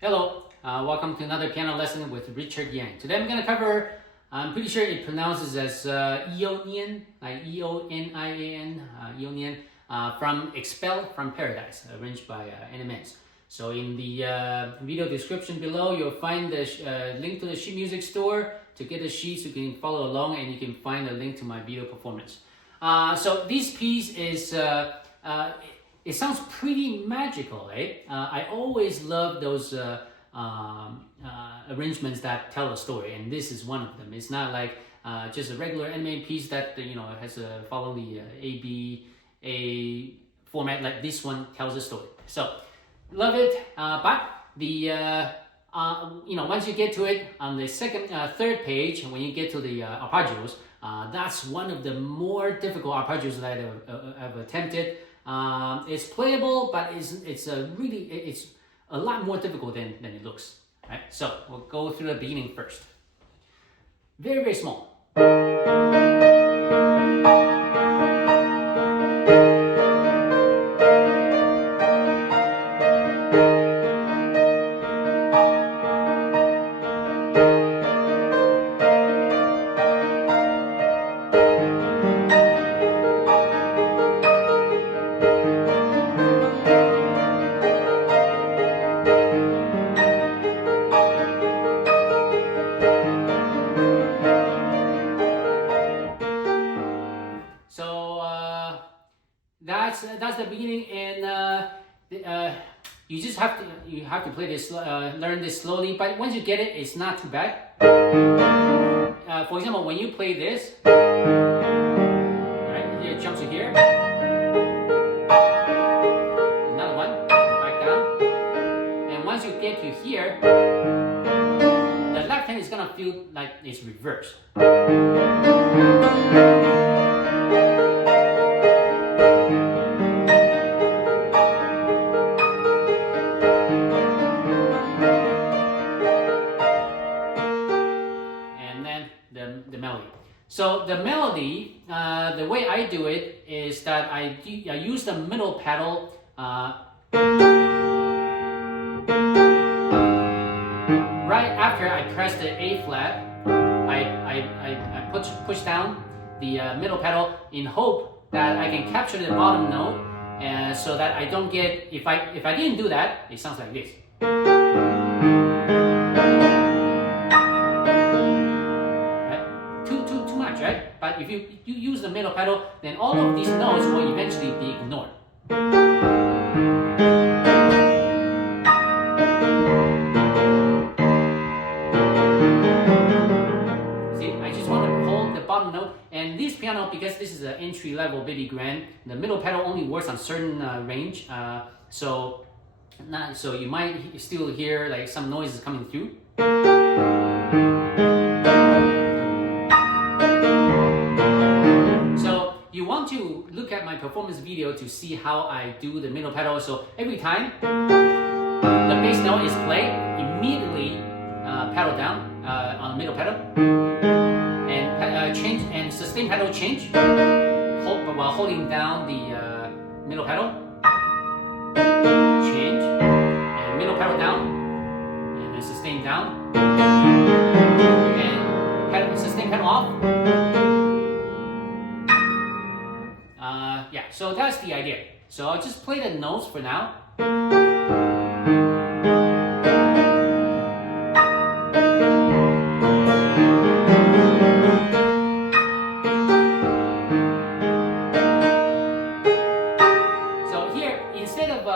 Hello, welcome to another piano lesson with Richard Yang. Today I'm going to cover, I'm pretty sure it pronounces as Eonian, like E-O-N-I-A-N, Eonian, from Expelled from Paradise, arranged by Animenz. So in the video description below, you'll find the link to the sheet music store to get the sheets. You can follow along and you can find a link to my video performance. So this piece is, it sounds pretty magical, eh? I always love those arrangements that tell a story, and this is one of them. It's not like just a regular anime piece that has follow the ABA format. Like this one tells a story. So love it, but the once you get to it on the third page, when you get to the arpeggios, that's one of the more difficult arpeggios that I've attempted. It's playable, but it's a lot more difficult than it looks. Right? So we'll go through the beginning first. Very, very small. That's the beginning, and you just have to play this, learn this slowly. But once you get it, it's not too bad. For example, when you play this, right, it jumps to here. Another one, back down, and once you get to here, the left hand is gonna feel like it's reversed. The melody. So the melody, the way I do it is that I use the middle pedal right after I press the A flat. I push down the middle pedal in hope that I can capture the bottom note, so that I don't get, if I didn't do that, it sounds like this. Right? But if you use the middle pedal, then all of these notes will eventually be ignored. See, I just want to hold the bottom note, and this piano, because this is an entry-level baby grand, the middle pedal only works on certain range, so you might still hear like some noises coming through. You want to look at my performance video to see how I do the middle pedal. So every time the bass note is played, immediately pedal down on the middle pedal, and change, and sustain pedal change, while holding down the middle pedal, change, and middle pedal down, and then sustain down, and sustain pedal off. Yeah, so that's the idea. So I'll just play the notes for now. So here, instead of,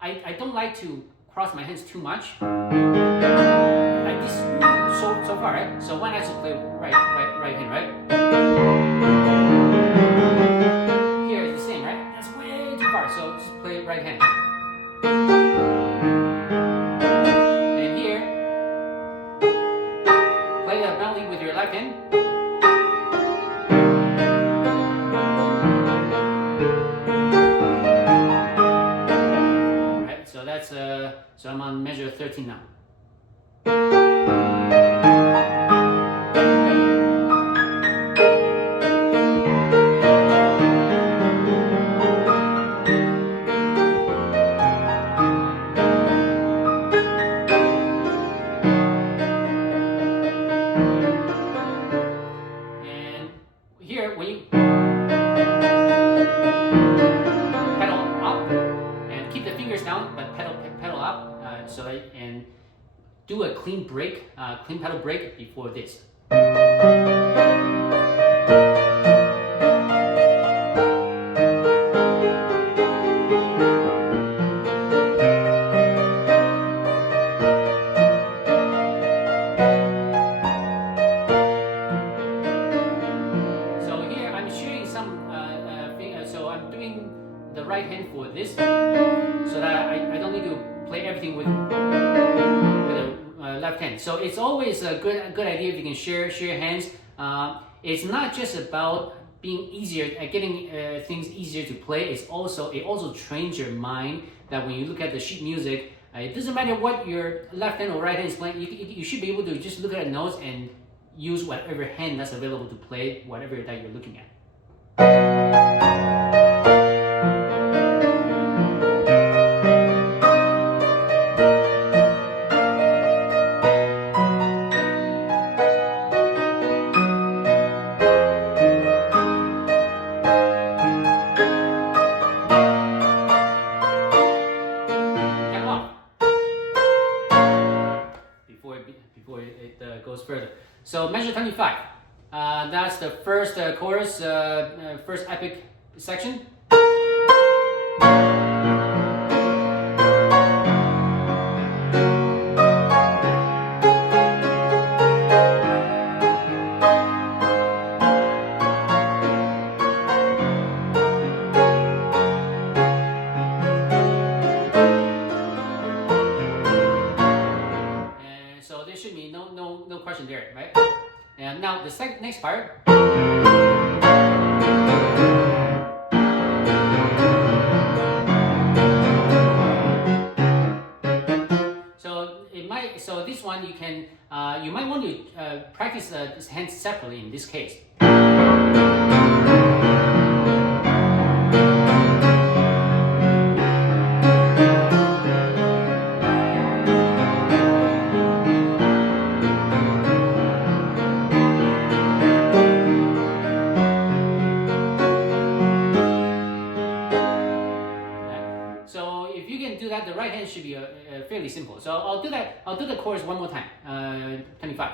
I don't like to cross my hands too much. Like this, so far, right? So one has to play right hand, right? So just play right hand. And here, play the melody with your left hand. Alright, so that's so I'm on measure 13 now. and do a clean break, clean pedal break before this. So here I'm sharing some so I'm doing the right hand for this, so that I don't need to play everything with the left hand. So it's always a good idea if you can share hands. It's not just about being easier at getting things easier to play. It also trains your mind that when you look at the sheet music, it doesn't matter what your left hand or right hand is playing. You should be able to just look at the notes and use whatever hand that's available to play whatever that you're looking at. Before it goes further. So measure 25. That's the first chorus, first epic section. So there should be no question there, right? And now the next part. So this one you can you might want to practice this hand separately in this case. So if you can do that, the right hand should be fairly simple. So I'll do that. I'll do the chorus one more time. 25.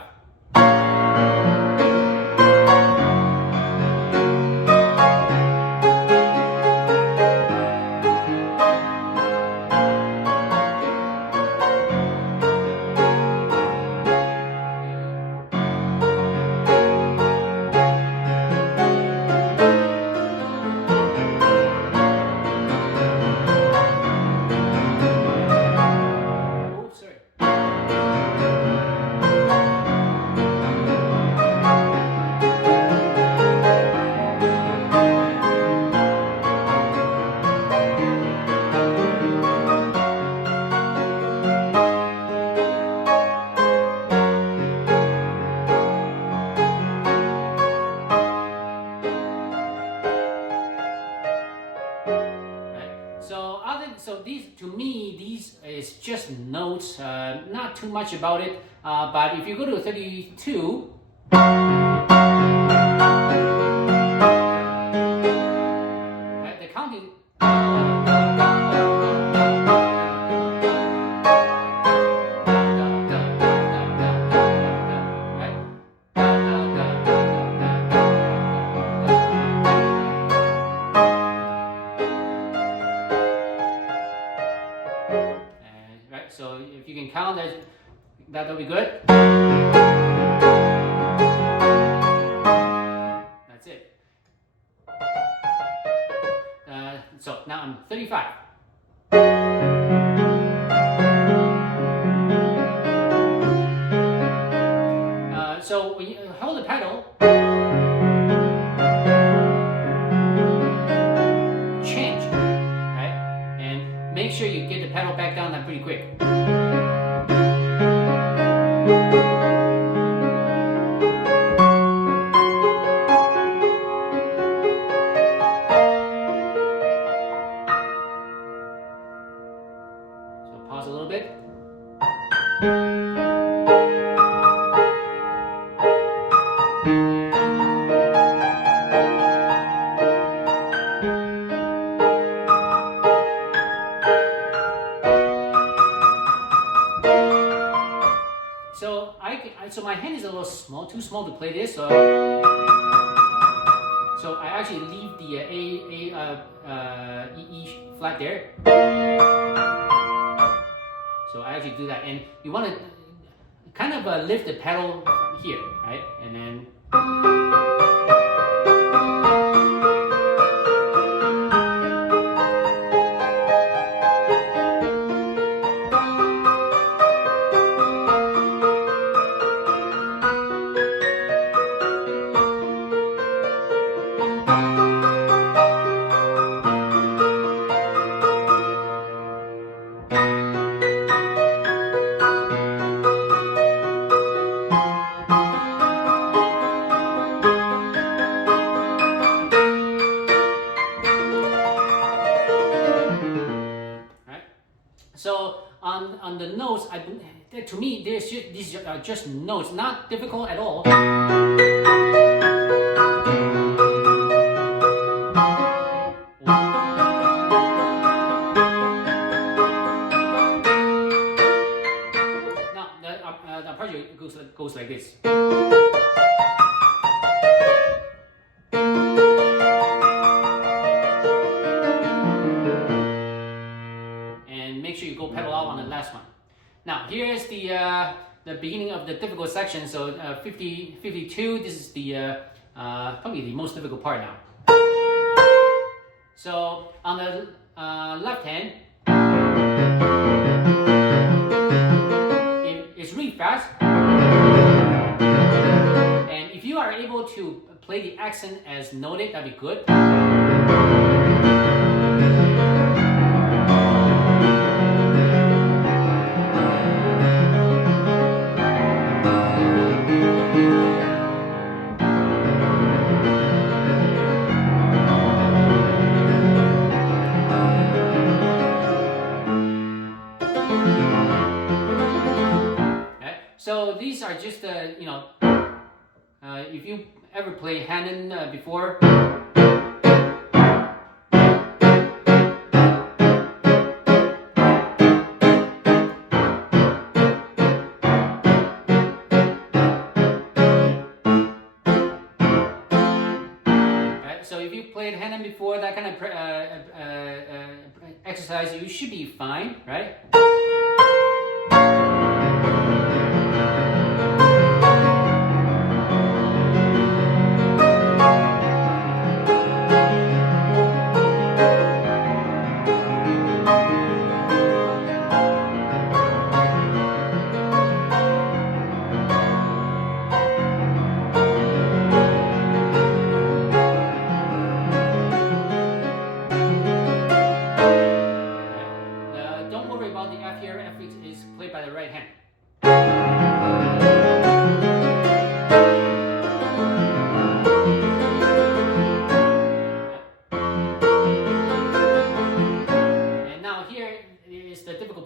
So these, to me, these is just notes, not too much about it. But if you go to 32, the counting. So if you can count that'll be good. That's it. So now I'm 35. So when you hold the pedal, change, right? And make sure you get the pedal back down there pretty quick. So pause a little bit. so my hand is a little small, too small to play this. So I actually leave the E flat there. So I actually do that, and you want to kind of lift the pedal here, right? And then. So on the notes, to me, these are just notes, not difficult at all. Now the arpeggio goes like this. Make sure you go pedal out on the last one. Now here's the beginning of the difficult section. So 50, 52. This is the probably the most difficult part now. So on the left hand, it's really fast. And if you are able to play the accent as noted, that'd be good. So these are just if you ever play Hanon before. So if you played Hanon before, that kind of exercise, you should be fine, right?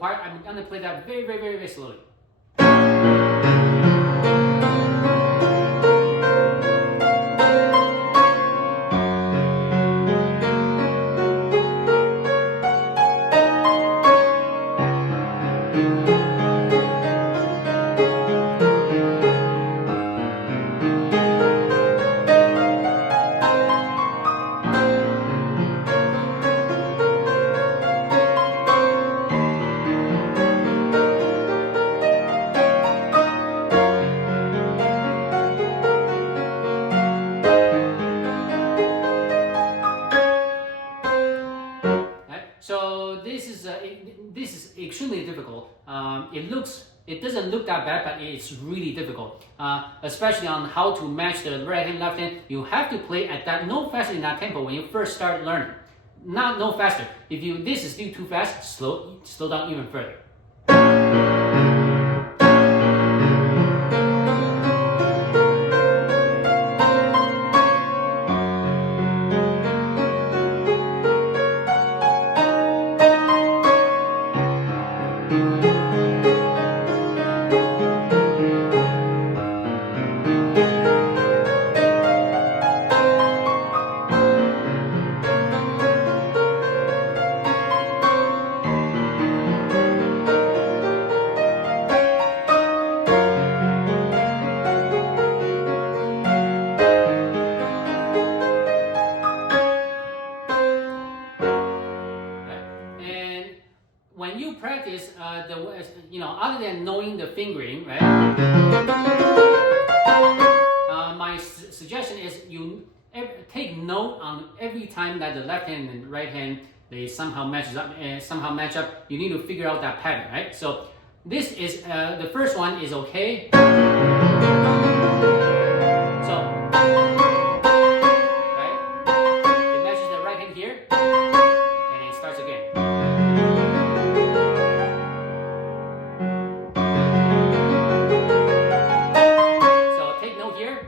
Part. I'm going to play that very, very, very, very slowly. So this is extremely difficult. It doesn't look that bad, but it's really difficult, especially on how to match the right hand, left hand. You have to play at that no faster than that tempo when you first start learning. Not no faster. If this is still too fast, slow down even further. rather than knowing the fingering, right? My suggestion is you take note on every time that the left hand and right hand they somehow match up. You need to figure out that pattern, right? So this is the first one is okay. So right, it matches the right hand here, and it starts again. So take note here.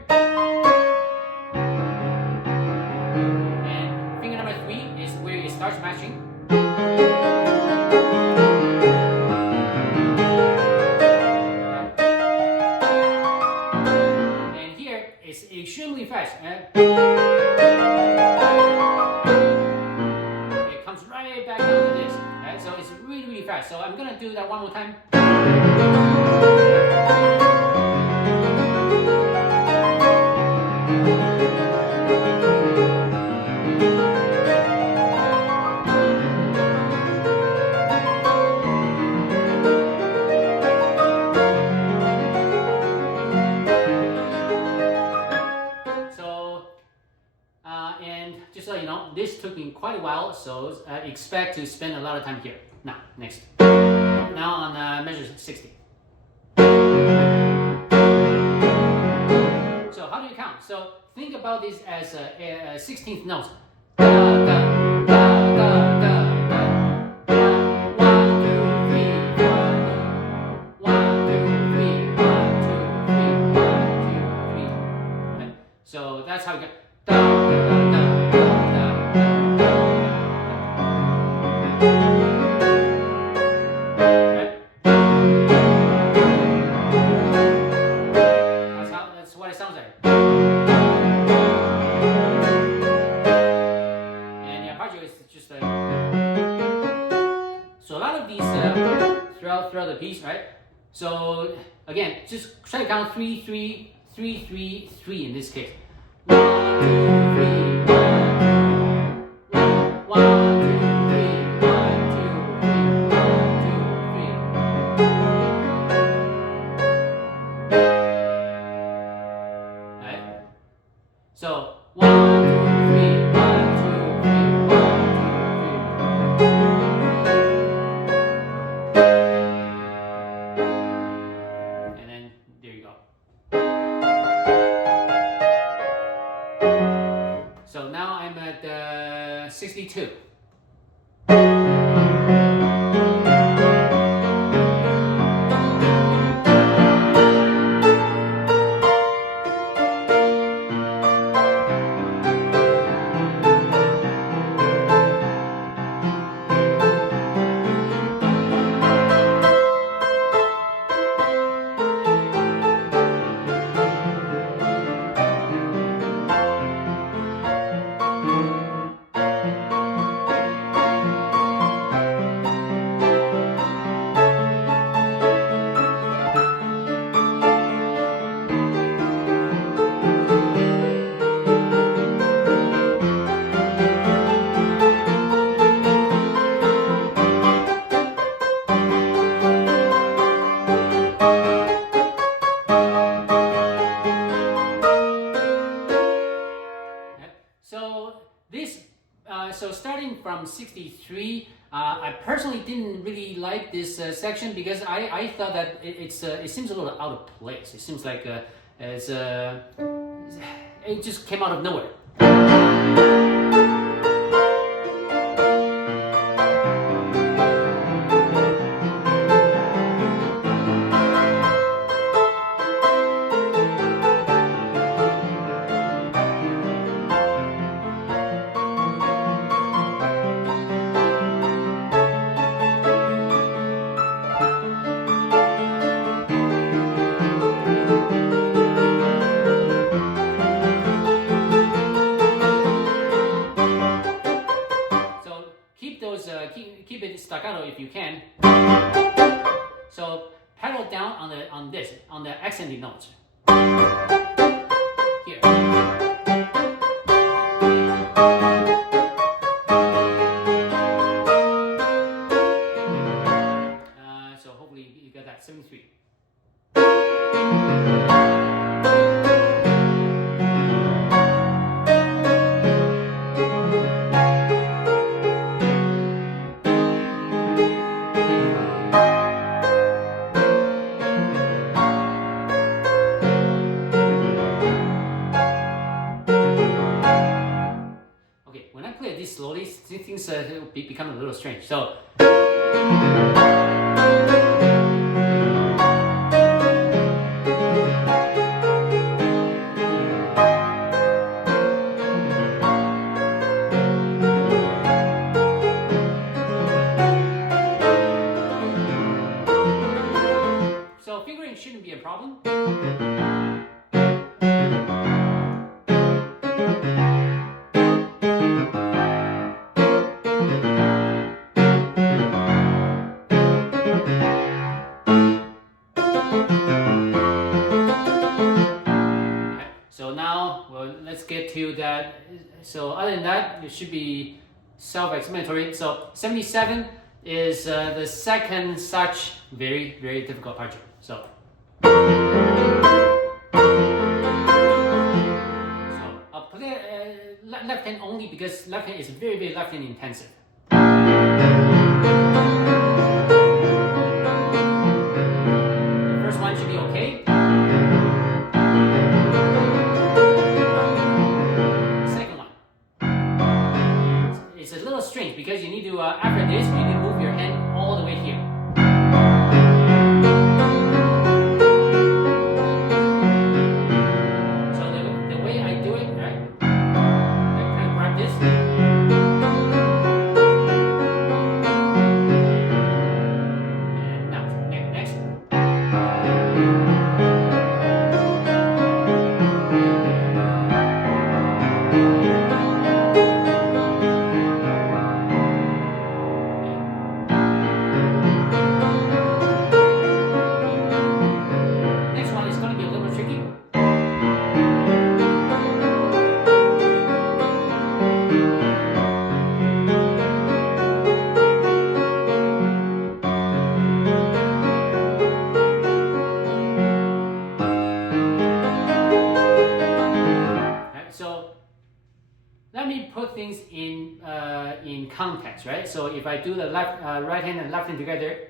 Starts matching. And here it's extremely fast. It comes right back down to this. So it's really, really fast. So I'm gonna do that one more time. Just so you know, this took me quite a while, so expect to spend a lot of time here. Now, next. Now on measure 60. So how do you count? So think about this as a 16th note. Da, da, da, da, da, da. 1, 2, 3, 1, 2, 3, 1, 2, 3, 1, 2, 3. Right? So that's how you get. Da, da, da, da. That's what it sounds like. And the arpeggio is just like so. A lot of these throughout the piece, right? So again, just try to count 3, 3, 3, 3, 3 in this case. 1, 2, 3, 1, 2, 1, 2, 3, 1, 2, 3, 1, 2, 3. Right? So 1, 2, 3, 1, 2, 3, 1, 2, 3. And then there you go. So now I'm at 62. So starting from 63, I personally didn't really like this section because I thought that it seems a little out of place. It seems like it just came out of nowhere. Keep it staccato if you can. So pedal down on the accented notes. Here. So hopefully you got that 73. Okay, when I play this slowly, things become a little strange. So. So fingering shouldn't be a problem. So now, well, let's get to that. So other than that, it should be self-explanatory. So 77 is the second such very, very difficult arpeggio. So I'll play left hand only because left hand is very, very left hand intensive. The first one should be okay. Second one. It's a little strange because you need to, after this, you need to move your hand all the way here. Let me put things in context, right? So if I do the right hand and left hand together,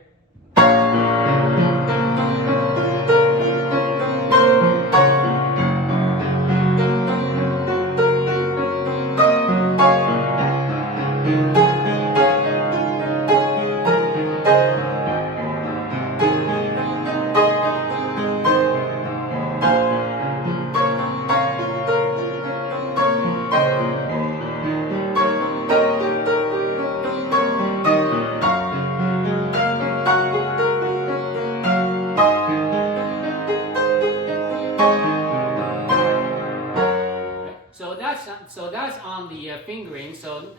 so that's on the fingering. So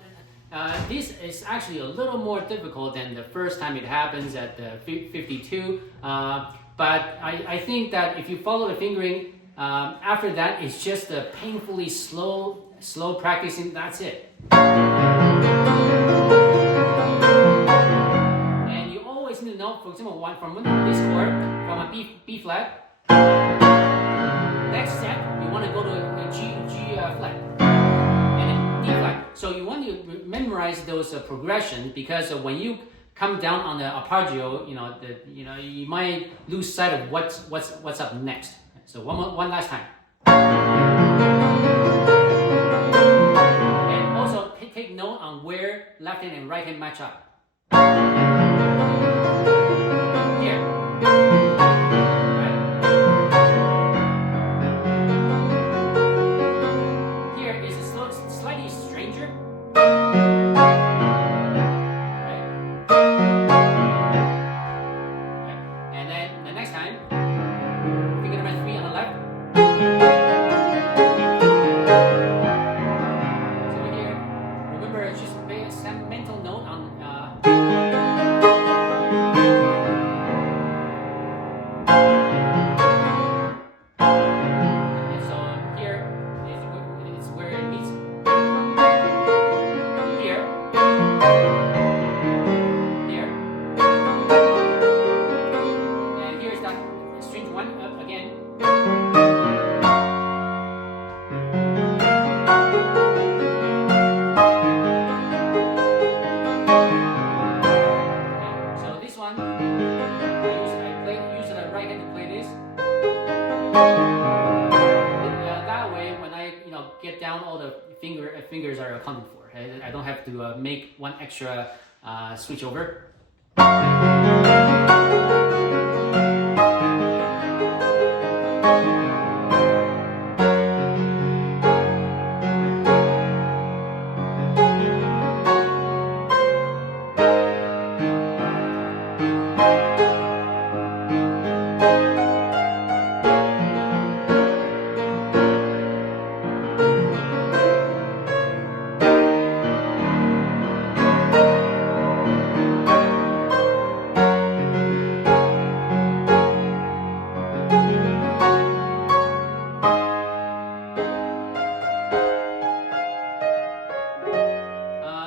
this is actually a little more difficult than the first time it happens at the 52. But I think that if you follow the fingering, after that it's just a painfully slow practicing. That's it. And you always need to know, for example, from this chord, from a B flat. Next step, you want to go to a G flat. So you want to memorize those progressions because when you come down on the arpeggio, you might lose sight of what's up next. So one last time. And also take note on where left hand and right hand match up. Here. Again. That way, when I get down, all the fingers are accounted for. I don't have to make one extra switch over.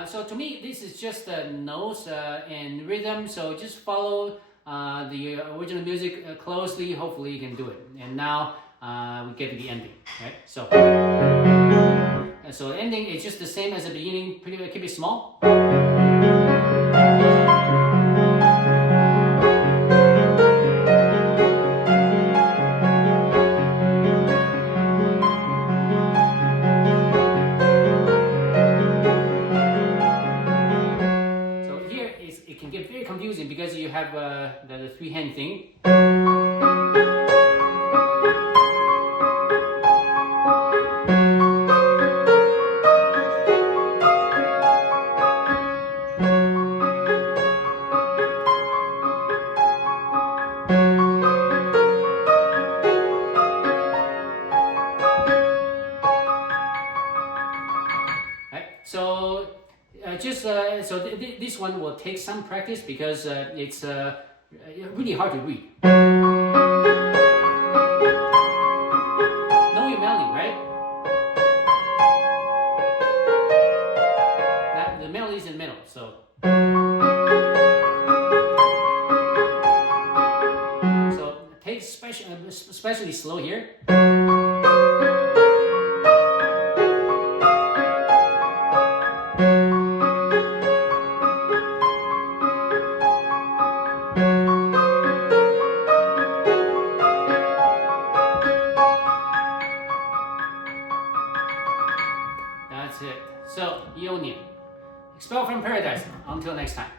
So to me, this is just notes and rhythm. So just follow the original music closely. Hopefully, you can do it. And now we get to the ending. Right? So the ending is just the same as the beginning. Keep it small. It can get very confusing because you have the three-hand thing. Right? So this one will take some practice because it's really hard to read. Know your melody, right? The melody is in the middle, so. So take especially slow here. That's it. So, Eonian. Expelled from Paradise. Until next time.